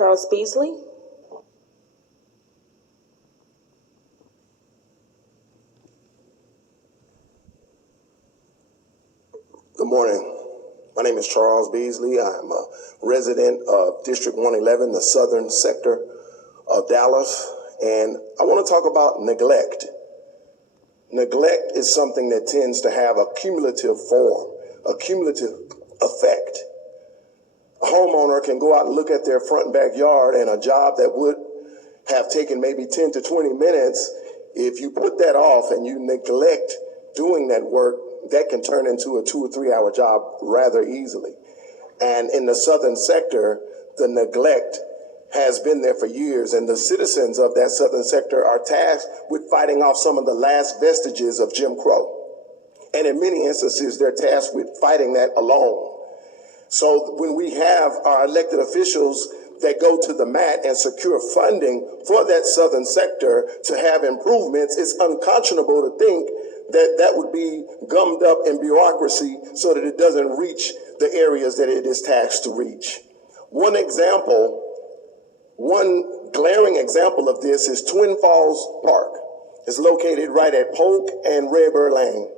Charles Beasley. Good morning. My name is Charles Beasley. I'm a resident of District 111, the southern sector of Dallas, and I want to talk about neglect. Neglect is something that tends to have a cumulative form, a cumulative effect. A homeowner can go out and look at their front and backyard, and a job that would have taken maybe 10 to 20 minutes, if you put that off and you neglect doing that work, that can turn into a 2 or 3 hour job rather easily. And in the southern sector, the neglect has been there for years, and the citizens of that southern sector are tasked with fighting off some of the last vestiges of Jim Crow. And in many instances, they're tasked with fighting that alone. So when we have our elected officials that go to the mat and secure funding for that southern sector to have improvements, it's unconscionable to think that that would be gummed up in bureaucracy so that it doesn't reach the areas that it is tasked to reach. One glaring example of this is Twin Falls Park. It's located right at Polk and Redbird Lane.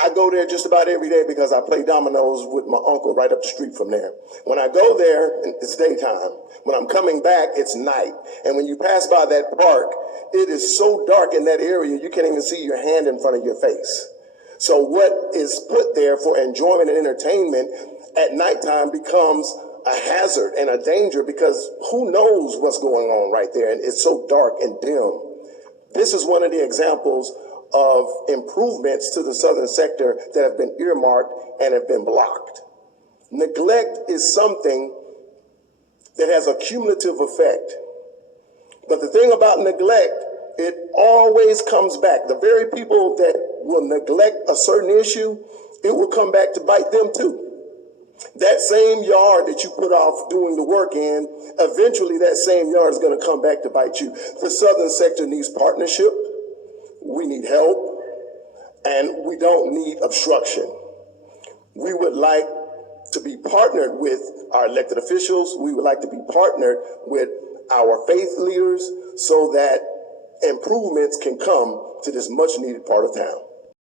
I go there just about every day because I play dominoes with my uncle right up the street from there. When I go there, it's daytime. When I'm coming back, it's night. And when you pass by that park, it is so dark in that area, you can't even see your hand in front of your face. So what is put there for enjoyment and entertainment at nighttime becomes a hazard and a danger because who knows what's going on right there, and it's so dark and dim. This is one of the examples of improvements to the southern sector that have been earmarked and have been blocked. Neglect is something that has a cumulative effect. But the thing about neglect, it always comes back. The very people that will neglect a certain issue, it will come back to bite them too. That same yard that you put off doing the work in, eventually that same yard is going to come back to bite you. The southern sector needs partnership. We need help, and we don't need obstruction. We would like to be partnered with our elected officials. We would like to be partnered with our faith leaders so that improvements can come to this much needed part of town.